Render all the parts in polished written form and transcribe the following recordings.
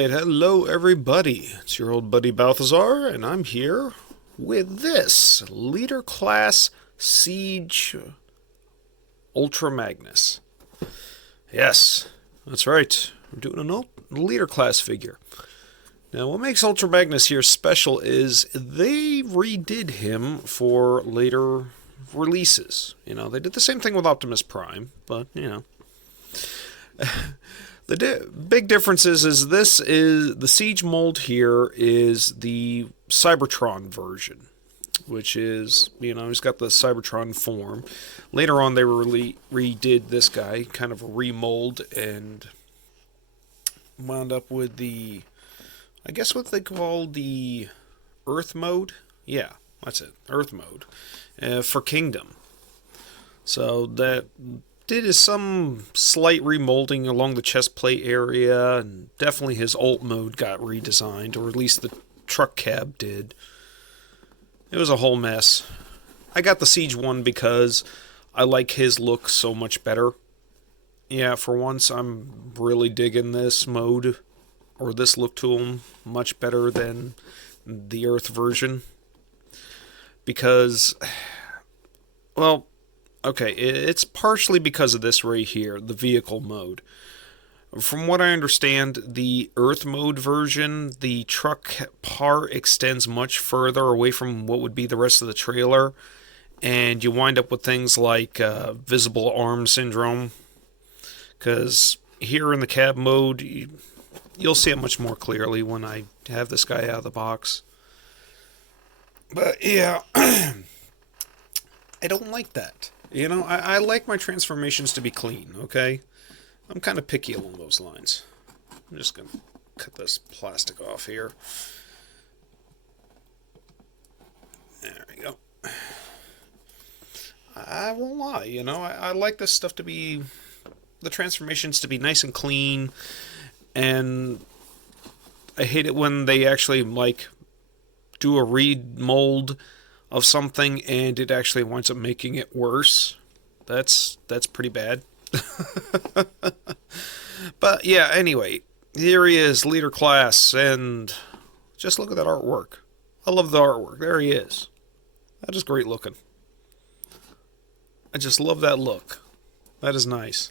Alright, hello everybody. It's your old buddy Balthazar, and I'm here with this Leader Class Siege Ultra Magnus. Yes, that's right. We're doing a Leader Class figure. Now, what makes Ultra Magnus here special is they redid him for later releases. You know, they did the same thing with Optimus Prime, but, you know. The big difference is this is the Siege mold here is the Cybertron version, which is, you know, he's got the Cybertron form. Later on, they redid this guy, kind of a remold, and wound up with the, I guess what they call the Earth mode? Yeah, that's it, Earth mode, for Kingdom. So that did is some slight remolding along the chest plate area, and definitely his ult mode got redesigned, or at least the truck cab did. It was a whole mess. I got the Siege one because I like his look so much better. Yeah, for once I'm really digging this mode, or this look to him, much better than the Earth version. Because, well, okay, it's partially because of this right here, the vehicle mode. From what I understand, the Earth mode version, the truck part extends much further away from what would be the rest of the trailer, and you wind up with things like visible arm syndrome, because here in the cab mode, you'll see it much more clearly when I have this guy out of the box. But yeah, I don't like that. You know, I like my transformations to be clean, okay? I'm kind of picky along those lines. I'm just going to cut this plastic off here. There we go. I won't lie, you know, I like this stuff to be, the transformations to be nice and clean, and I hate it when they actually, like, do a remold of something and it actually winds up making it worse. That's pretty bad. But yeah, anyway, here he is, Leader Class, and just look at that artwork. I love the artwork. There he is. That is great looking. I just love that look. That is nice.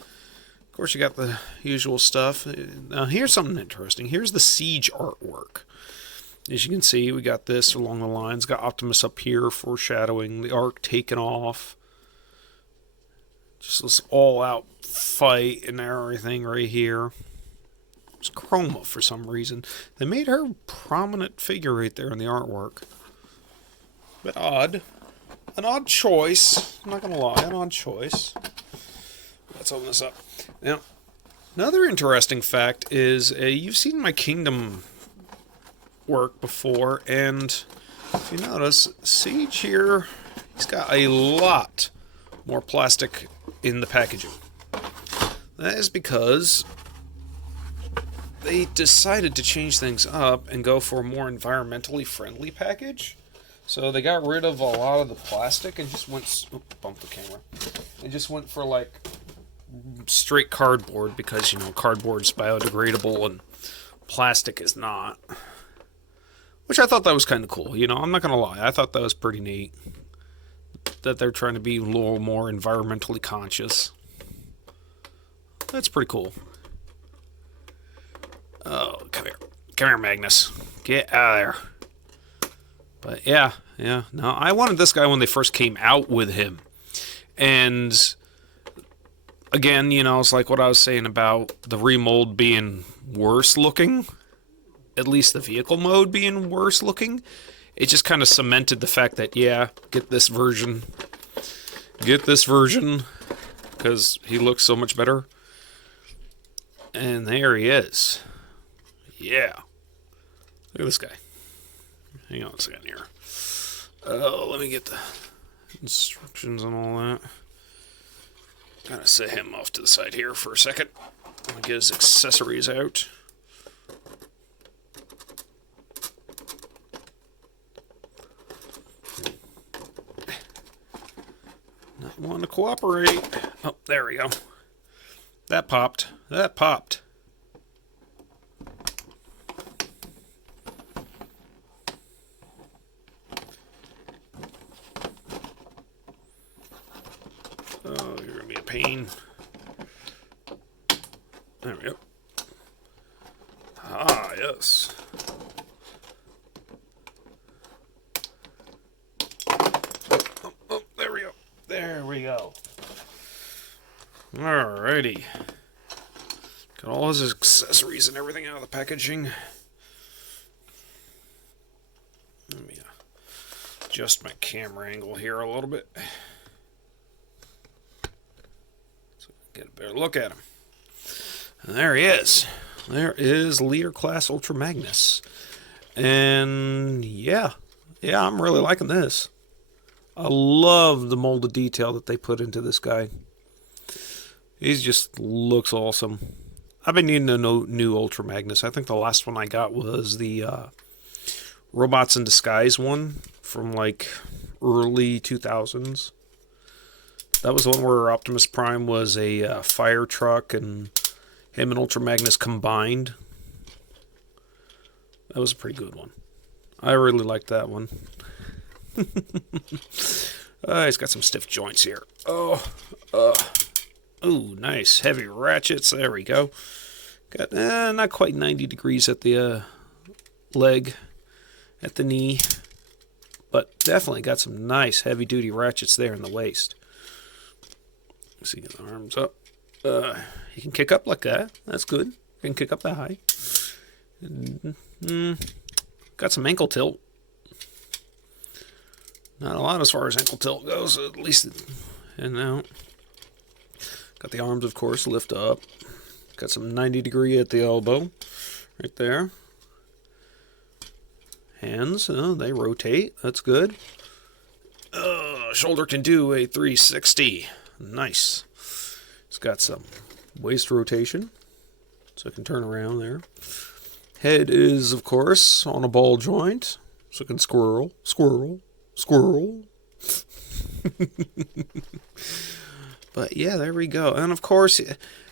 Of course, you got the usual stuff. Now, here's something interesting. Here's the Siege artwork. As you can see, we got this along the lines. Got Optimus up here foreshadowing the arc taken off. Just this all-out fight and everything right here. It's Chroma for some reason. They made her a prominent figure right there in the artwork. But odd. An odd choice. I'm not going to lie, an odd choice. Let's open this up. Now, another interesting fact is you've seen my Kingdom work before, and if you notice, Siege here, he's got a lot more plastic in the packaging. That is because they decided to change things up and go for a more environmentally friendly package. So they got rid of a lot of the plastic and just went, bump the camera. They just went for like straight cardboard because, you know, cardboard's biodegradable and plastic is not. Which I thought that was kind of cool, you know, I'm not going to lie. I thought that was pretty neat. That they're trying to be a little more environmentally conscious. That's pretty cool. Oh, come here. Come here, Magnus. Get out of there. But yeah. No, I wanted this guy when they first came out with him. And again, you know, it's like what I was saying about the remold being worse looking. At least the vehicle mode being worse looking, it just kind of cemented the fact that, yeah, get this version, because he looks so much better. And there he is. Yeah. Look at this guy. Hang on a second here. Oh, let me get the instructions and all that. Gotta set him off to the side here for a second. Let me get his accessories out. Not wanting to cooperate. Oh, there we go. That popped. Oh, you're gonna be a pain. There we go. Ah, yes. Oh, there we go. There we go. Alrighty. Got all his accessories and everything out of the packaging. Let me adjust my camera angle here a little bit, so I can get a better look at him. And there he is. There is Leader Class Ultra Magnus. And yeah, I'm really liking this. I love the molded detail that they put into this guy. He just looks awesome. I've been needing a new Ultra Magnus. I think the last one I got was the Robots in Disguise one from like early 2000s. That was the one where Optimus Prime was a fire truck and him and Ultra Magnus combined. That was a pretty good one. I really liked that one. He's got some stiff joints here. Ooh, nice. Heavy ratchets. There we go. Got not quite 90 degrees at the leg, at the knee. But definitely got some nice heavy-duty ratchets there in the waist. Let's see, get the arms up. He can kick up like that. That's good. He can kick up that high. Got some ankle tilt. Not a lot as far as ankle tilt goes, at least and out. Got the arms, of course, lift up. Got some 90 degree at the elbow, right there. Hands, they rotate. That's good. Shoulder can do a 360. Nice. It's got some waist rotation, so it can turn around there. Head is, of course, on a ball joint, so it can squirrel. But yeah, there we go. And of course,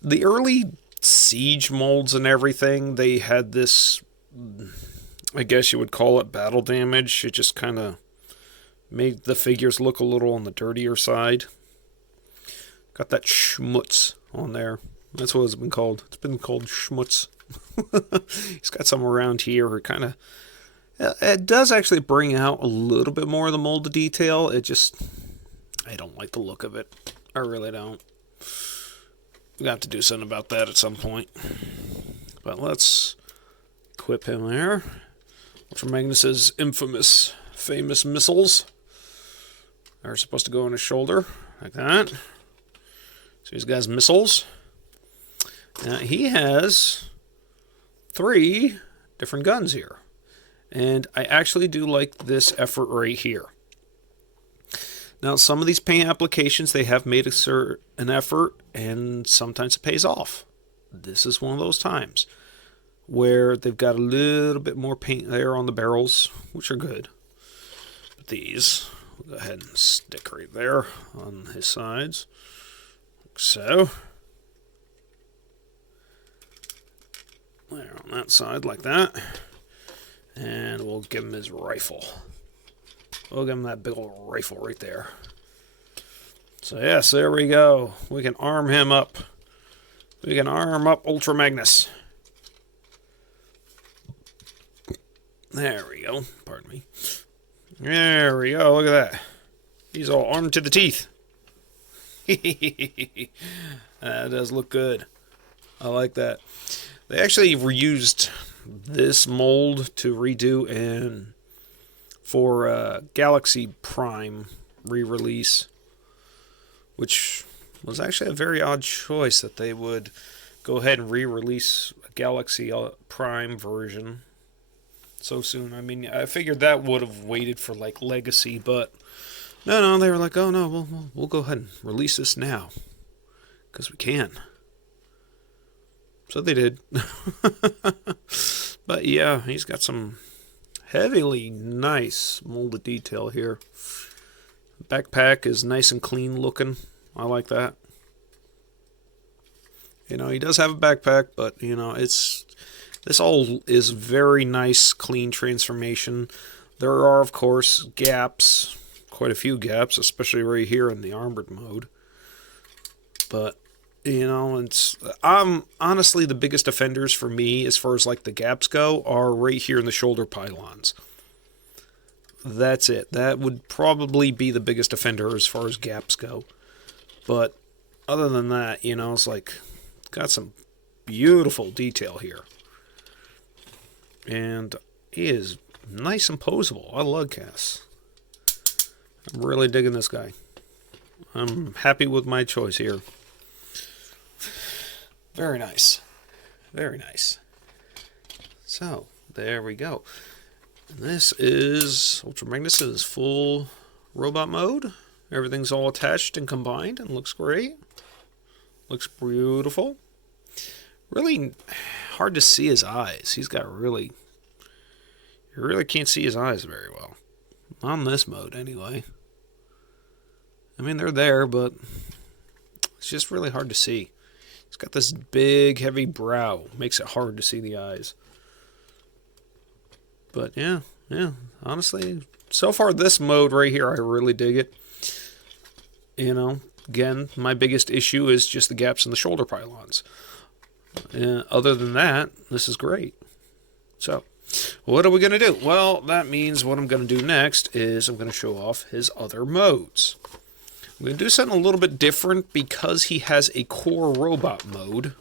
the early Siege molds and everything, they had this, I guess you would call it battle damage. It just kind of made the figures look a little on the dirtier side. Got that schmutz on there. That's what it's been called. It's been called schmutz. He's got some around here who kind of... It does actually bring out a little bit more of the molded detail. It just... I don't like the look of it. I really don't. We have to do something about that at some point. But let's equip him there. Ultra Magnus's famous missiles are supposed to go on his shoulder, like that. So he's got his missiles. Now he has 3 different guns here. And I actually do like this effort right here. Now, some of these paint applications, they have made an effort, and sometimes it pays off. This is one of those times where they've got a little bit more paint there on the barrels, which are good. But these, we'll go ahead and stick right there on his sides, like so. There on that side, like that. And we'll give him his rifle. We'll give him that big old rifle right there. So yes, there we go. We can arm him up. We can arm up Ultra Magnus. There we go. Pardon me. There we go. Look at that. He's all armed to the teeth. That does look good. I like that. They actually reused this mold to redo and for Galaxy Prime re-release, which was actually a very odd choice that they would go ahead and re-release a Galaxy Prime version so soon. I mean, I figured that would have waited for like Legacy, but no, they were like, oh no, we'll go ahead and release this now because we can. So they did. But yeah, he's got some heavily nice molded detail here. Backpack is nice and clean looking. I like that. You know, he does have a backpack, but you know, this all is very nice, clean transformation. There are, of course, gaps, quite a few gaps, especially right here in the armored mode. But, you know, honestly, the biggest offenders for me, as far as like the gaps go, are right here in the shoulder pylons. That's it. That would probably be the biggest offender as far as gaps go. But other than that, you know, it's like, got some beautiful detail here. And he is nice and posable. I love Cass. I'm really digging this guy. I'm happy with my choice here. Very nice. Very nice. So, there we go. And this is Ultra Magnus' full robot mode. Everything's all attached and combined and looks great. Looks beautiful. Really hard to see his eyes. He's got really... You really can't see his eyes very well. On this mode, anyway. I mean, they're there, but it's just really hard to see. He's got this big, heavy brow. Makes it hard to see the eyes. But yeah, honestly, so far this mode right here, I really dig it. You know, again, my biggest issue is just the gaps in the shoulder pylons. Other than that, this is great. So, what are we going to do? Well, that means what I'm going to do next is I'm going to show off his other modes. I'm going to do something a little bit different because he has a core robot mode.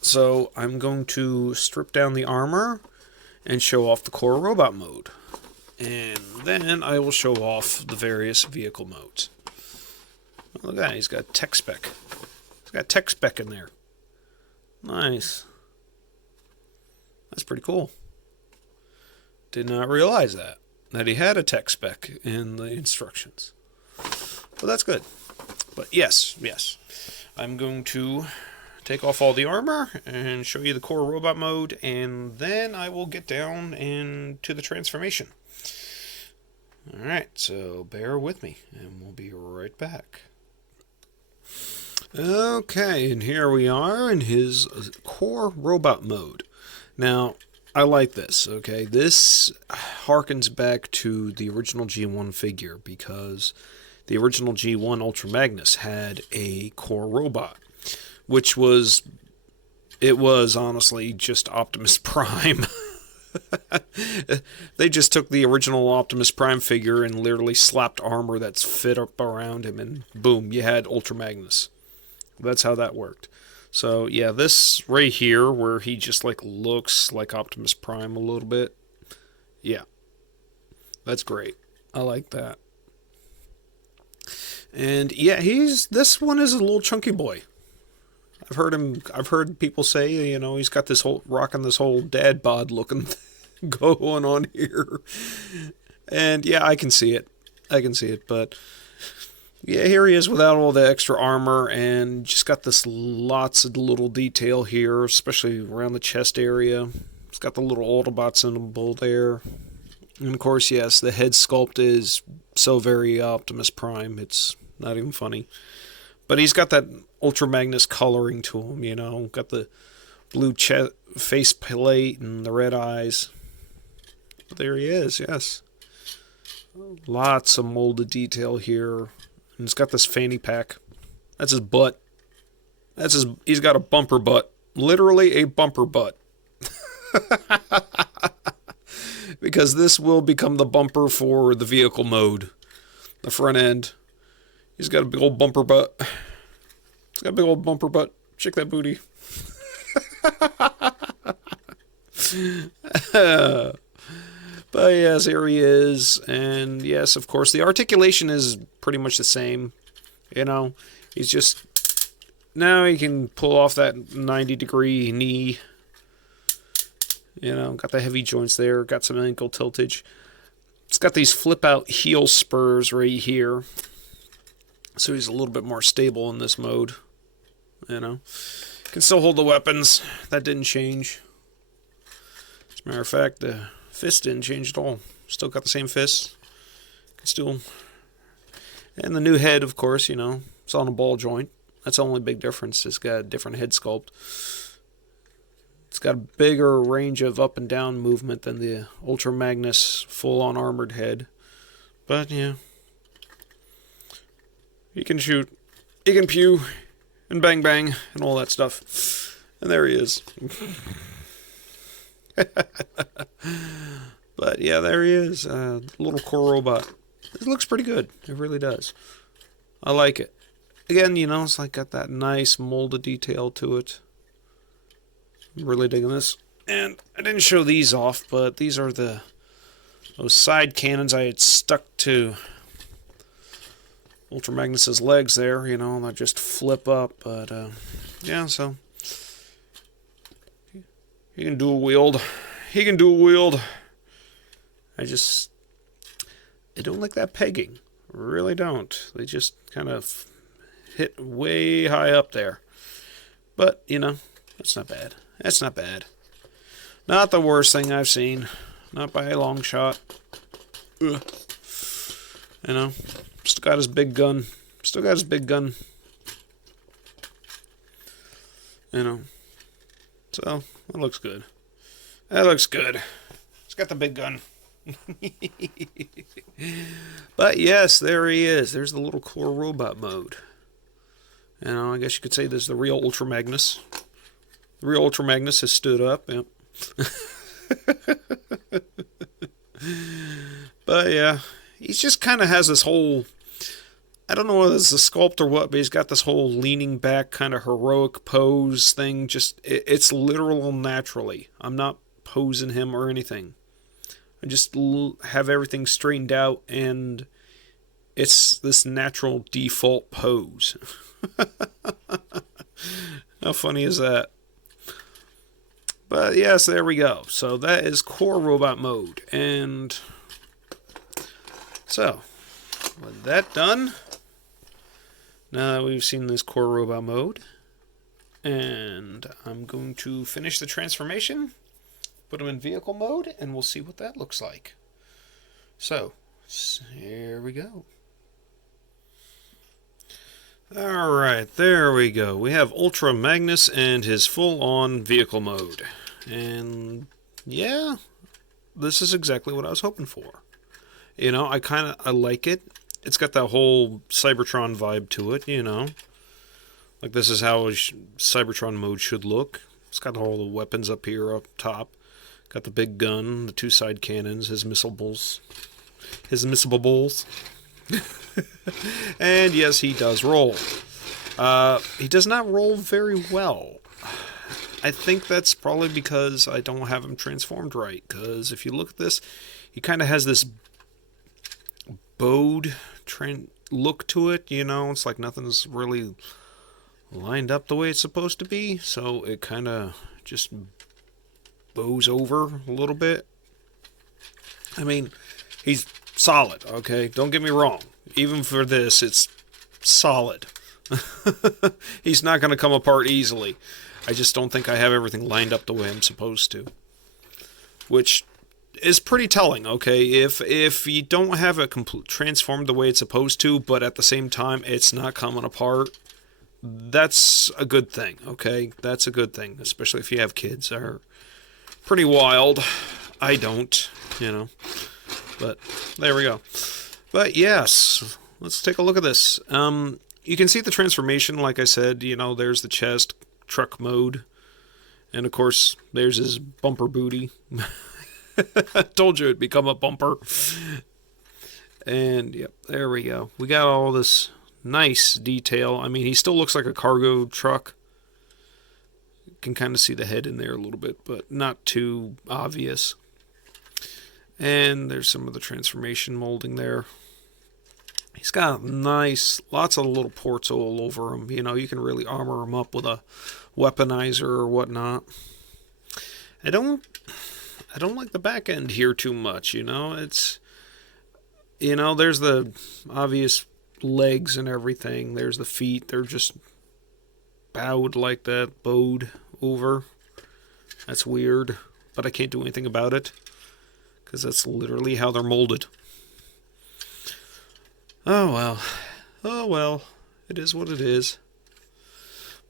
So, I'm going to strip down the armor and show off the core robot mode. And then I will show off the various vehicle modes. Look at that, he's got tech spec. He's got tech spec in there. Nice. That's pretty cool. Did not realize that he had a tech spec in the instructions. But that's good. But yes. I'm going to take off all the armor and show you the core robot mode, and then I will get down into the transformation. Alright, so bear with me, and we'll be right back. Okay, and here we are in his core robot mode. Now, I like this, okay? This harkens back to the original G1 figure, because the original G1 Ultra Magnus had a core robot, which was, it was honestly just Optimus Prime. They just took the original Optimus Prime figure and literally slapped armor that's fit up around him, and boom, you had Ultra Magnus. That's how that worked. So yeah, this right here, where he just like looks like Optimus Prime a little bit, yeah, that's great. I like that. And yeah, this one is a little chunky boy. I've heard people say, you know, he's got this whole, rocking this whole dad bod looking going on here. And yeah, I can see it. But yeah, here he is without all the extra armor, and just got this lots of little detail here, especially around the chest area. It's got the little Autobot symbol there. And of course, yes, the head sculpt is so very Optimus Prime, it's not even funny. But he's got that Ultra Magnus coloring to him, you know. Got the blue face plate and the red eyes. But there he is, yes. Lots of molded detail here. And he's got this fanny pack. That's his butt. He's got a bumper butt. Literally a bumper butt. Because this will become the bumper for the vehicle mode. The front end. He's got a big old bumper butt. He's got a big old bumper butt. Check that booty. But yes, here he is. And yes, of course, the articulation is pretty much the same. You know, he's just... Now he can pull off that 90-degree knee. You know, got the heavy joints there. Got some ankle tiltage. It's got these flip-out heel spurs right here. So he's a little bit more stable in this mode. You know. Can still hold the weapons. That didn't change. As a matter of fact, the fist didn't change at all. Still got the same fist. Can still... And the new head, of course, you know. It's on a ball joint. That's the only big difference. It's got a different head sculpt. It's got a bigger range of up and down movement than the Ultra Magnus full-on armored head. But, yeah. He can shoot. he can pew and bang bang and all that stuff. And there he is. But yeah, there he is. Little core robot. It looks pretty good. It really does. I like it. Again, you know, it's like got that nice molded detail to it. I'm really digging this. And I didn't show these off, but these are those side cannons I had stuck to Ultra Magnus's legs there, you know, that just flip up. But yeah, so he can dual wield. He can dual wield. I don't like that pegging. Really don't. They just kind of hit way high up there. But, you know, that's not bad. That's not bad. Not the worst thing I've seen. Not by a long shot. Ugh. You know, still got his big gun. Still got his big gun. You know. So, that looks good. That looks good. He's got the big gun. But yes, there he is. There's the little core robot mode. You know, I guess you could say this is the real Ultra Magnus. The real Ultra Magnus has stood up. Yep. But yeah, he just kind of has this whole, I don't know whether it's a sculpt or what, but he's got this whole leaning back kind of heroic pose thing. Just, it's literal naturally. I'm not posing him or anything. I just have everything straightened out, and it's this natural default pose. How funny is that? But yes, there we go. So that is core robot mode. And so, with that done, now that we've seen this core robot mode, and I'm going to finish the transformation, put him in vehicle mode, and we'll see what that looks like. So, here we go. Alright, there we go. We have Ultra Magnus and his full-on vehicle mode. And, yeah, this is exactly what I was hoping for. You know, I like it. It's got that whole Cybertron vibe to it, you know. Like, this is how a Cybertron mode should look. It's got all the weapons up here, up top. Got the big gun, the two side cannons, his missiles. And yes, he does roll. He does not roll very well. I think that's probably because I don't have him transformed right. Because if you look at this, he kind of has this bowed look to it. You know, it's like nothing's really lined up the way it's supposed to be. So it kind of just bows over a little bit. I mean, he's solid, okay? Don't get me wrong. Even for this, it's solid. He's not going to come apart easily. I just don't think I have everything lined up the way I'm supposed to. Which is pretty telling, okay? If you don't have it transformed the way it's supposed to, but at the same time it's not coming apart, that's a good thing, okay? That's a good thing, especially if you have kids. They're pretty wild. I don't, you know. But there we go. But yes, let's take a look at this. You can see the transformation, like I said, you know, there's the chest, truck mode. And of course, there's his bumper booty. I told you it'd become a bumper. And yep, there we go. We got all this nice detail. I mean, he still looks like a cargo truck. You can kind of see the head in there a little bit, but not too obvious. And there's some of the transformation molding there. He's got lots of little ports all over him. You know, you can really armor him up with a weaponizer or whatnot. I don't like the back end here too much, you know. It's, you know, there's the obvious legs and everything. There's the feet. They're just bowed like that, bowed over. That's weird, but I can't do anything about it because that's literally how they're molded. Oh well. Oh well. It is what it is.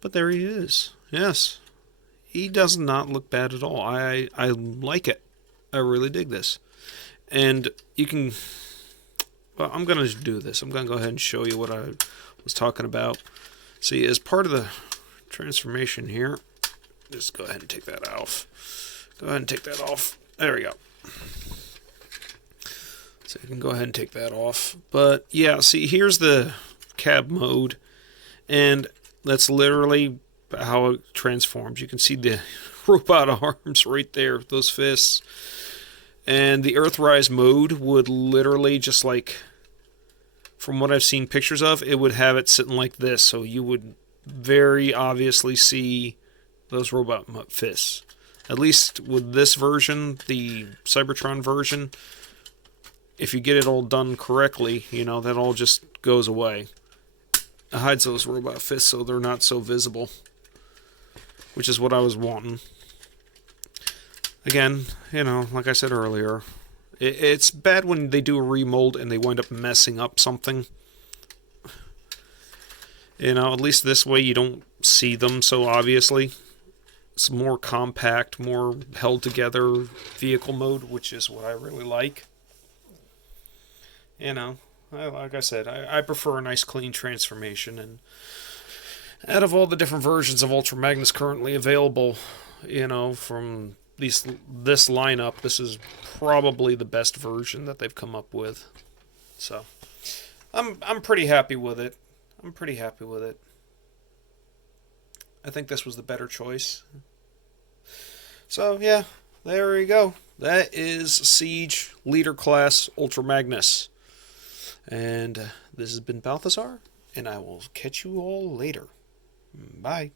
But there he is. Yes. He does not look bad at all. I like it. I really dig this. And you can... Well, I'm going to do this. I'm going to go ahead and show you what I was talking about. See, as part of the transformation here, just go ahead and take that off. Go ahead and take that off. There we go. So you can go ahead and take that off. But yeah, see, here's the cab mode, and that's literally how it transforms. You can see the robot arms right there, those fists. And the Earthrise mode would literally just like, from what I've seen pictures of, it would have it sitting like this. So you would very obviously see those robot fists. At least with this version, the Cybertron version, if you get it all done correctly, you know, that all just goes away. It hides those robot fists so they're not so visible, which is what I was wanting. Again, you know, like I said earlier, it's bad when they do a remold and they wind up messing up something. You know, at least this way you don't see them so obviously. It's more compact, more held together vehicle mode, which is what I really like. You know, like I said, I prefer a nice clean transformation, and out of all the different versions of Ultra Magnus currently available, you know, from this lineup, this is probably the best version that they've come up with. So, I'm pretty happy with it. I'm pretty happy with it. I think this was the better choice. So, yeah, there we go. That is Siege Leader Class Ultra Magnus. And this has been Balthazar, and I will catch you all later. Bye.